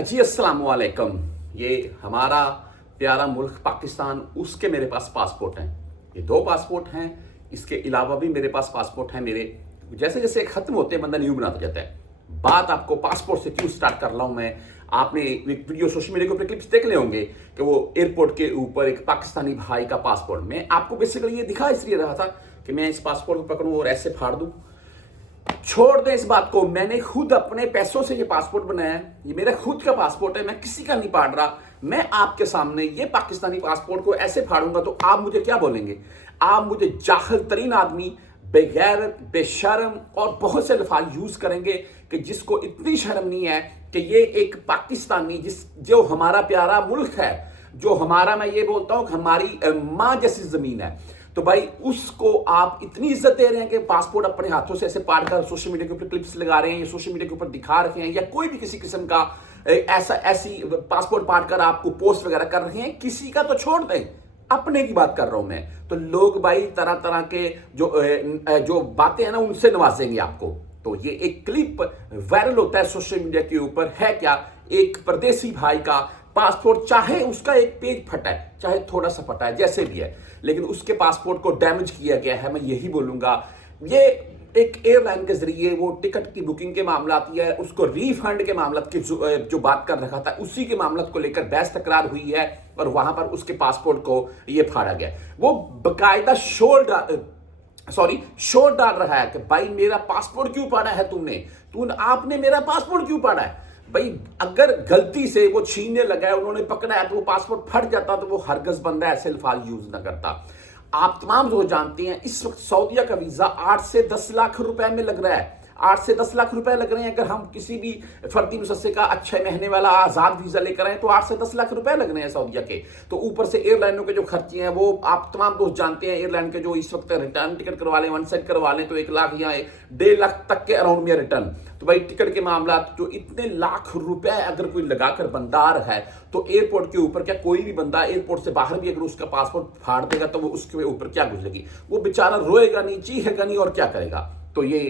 जी अस्सलाम वालेकुम। ये हमारा प्यारा मुल्क पाकिस्तान, उसके मेरे पास पासपोर्ट हैं। ये दो पासपोर्ट हैं, इसके अलावा भी मेरे पास पासपोर्ट हैं। मेरे जैसे जैसे ख़त्म होते हैं बंदा न्यू बनाता जाता है। बात आपको पासपोर्ट से क्यों स्टार्ट कर रहा हूँ मैं, आपने एक वीडियो सोशल मीडिया के ऊपर क्लिप्स देख ले होंगे कि वो एयरपोर्ट के ऊपर एक पाकिस्तानी भाई का पासपोर्ट, मैं आपको बेसिकली ये दिखा इसलिए रहा था कि मैं इस पासपोर्ट को पकड़ूं और ऐसे फाड़ दूं। छोड़ दें इस बात को, मैंने खुद अपने पैसों से ये पासपोर्ट बनाया है, ये मेरा खुद का पासपोर्ट है, मैं किसी का नहीं फाड़ रहा। मैं आपके सामने ये पाकिस्तानी पासपोर्ट को ऐसे फाड़ूंगा तो आप मुझे क्या बोलेंगे? आप मुझे जाहिल तरीन आदमी, बेगैरत, बेशर्म और बहुत से अल्फाज यूज करेंगे कि जिसको इतनी शर्म नहीं है कि ये एक पाकिस्तानी जो हमारा प्यारा मुल्क है, जो हमारा, मैं ये बोलता हूं हमारी मां जैसी जमीन है, तो भाई उसको आप इतनी इज्जत दे रहे हैं कि पासपोर्ट अपने हाथों से ऐसे पाड़ कर सोशल मीडिया के ऊपर क्लिप्स लगा रहे हैं या सोशल मीडिया के ऊपर दिखा रहे हैं, या कोई भी किसी किस्म का ऐसी पासपोर्ट पाड़ कर आपको पोस्ट वगैरह कर रहे हैं। किसी का तो छोड़ दें, अपने की बात कर रहा हूं मैं। तो लोग भाई तरह तरह के जो बातें हैं ना, उनसे नवाजेंगे आपको। तो ये एक क्लिप वायरल होता है सोशल मीडिया के ऊपर, है क्या, एक परदेसी भाई का पासपोर्ट, चाहे उसका एक पेज फटा है, चाहे थोड़ा सा फटा है, जैसे भी है, लेकिन उसके पासपोर्ट को डैमेज किया गया है। मैं यही बोलूंगा, ये एक एयरलाइन के जरिए वो टिकट की बुकिंग के मामला है, उसको रिफंड के मामला की जो बात कर रखा था, उसी के मामला को लेकर बहस तकरार हुई है और वहां पर उसके पासपोर्ट को ये फाड़ा गया। वो बकायदा शोर डाल रहा है कि भाई मेरा पासपोर्ट क्यों फाड़ा है तुमने, आपने मेरा पासपोर्ट क्यों फाड़ा है। भाई अगर गलती से वो छीनने लगा है, उन्होंने पकड़ा है, तो वो पासपोर्ट फट जाता तो वो हरगज बंदा ऐसे अल्फाज यूज ना करता। आप तमाम लोग जानते हैं इस वक्त सऊदीया का वीजा 8 से 10 लाख रुपए में लग रहा है। 8 से 10 लाख रुपए लग रहे हैं। अगर हम किसी भी फर्दी मुसस्से का 6 महीने वाला आजाद वीजा लेकर आए तो 8 से 10 लाख रुपए लग रहे हैं सऊदीया के। तो ऊपर से एयरलाइनों के जो खर्चे हैं वो आप तमाम दोस्त जानते हैं। एयरलाइन के जो इस वक्त रिटर्न टिकट करवा लें, वन साइड करवा लें तो 1 लाख या 1.5 लाख तक के अराउंड में रिटर्न। तो भाई टिकट के मामला जो इतने लाख रुपए अगर कोई लगाकर बंदा आ रहा है, तो एयरपोर्ट के ऊपर क्या कोई भी बंदा एयरपोर्ट से बाहर भी अगर उसका पासपोर्ट फाड़ देगा तो वो उसके ऊपर क्या गुजरेगी? वो बेचारा रोएगा नहीं, चीखेगा नहीं और क्या करेगा? तो ये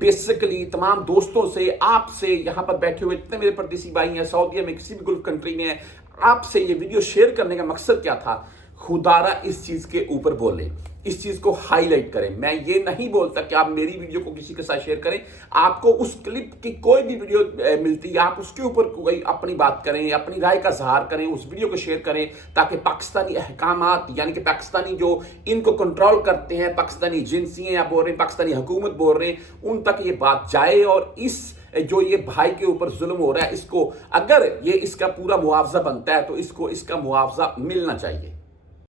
बेसिकली तमाम दोस्तों से, आपसे, यहां पर बैठे हुए जितने मेरे परदेसी भाई हैं सऊदीया में, किसी भी गल्फ कंट्री में, आपसे ये वीडियो शेयर करने का मकसद क्या था? खुदारा इस चीज के ऊपर बोले, इस चीज को हाईलाइट करें। मैं ये नहीं बोलता कि आप मेरी वीडियो को किसी के साथ शेयर करें। आपको उस क्लिप की कोई भी वीडियो मिलती है, आप उसके ऊपर कोई अपनी बात करें, अपनी राय का इज़हार करें, उस वीडियो को शेयर करें, ताकि पाकिस्तानी अहकामात, यानी कि पाकिस्तानी जो इनको कंट्रोल करते हैं, पाकिस्तानी एजेंसियां बोल रहे हैं, पाकिस्तानी हुकूमत बोल रहे हैं, उन तक ये बात जाए और इस जो ये भाई के ऊपर जुल्म हो रहा है, इसको अगर ये इसका पूरा मुआवजा बनता है तो इसको इसका मुआवजा मिलना चाहिए।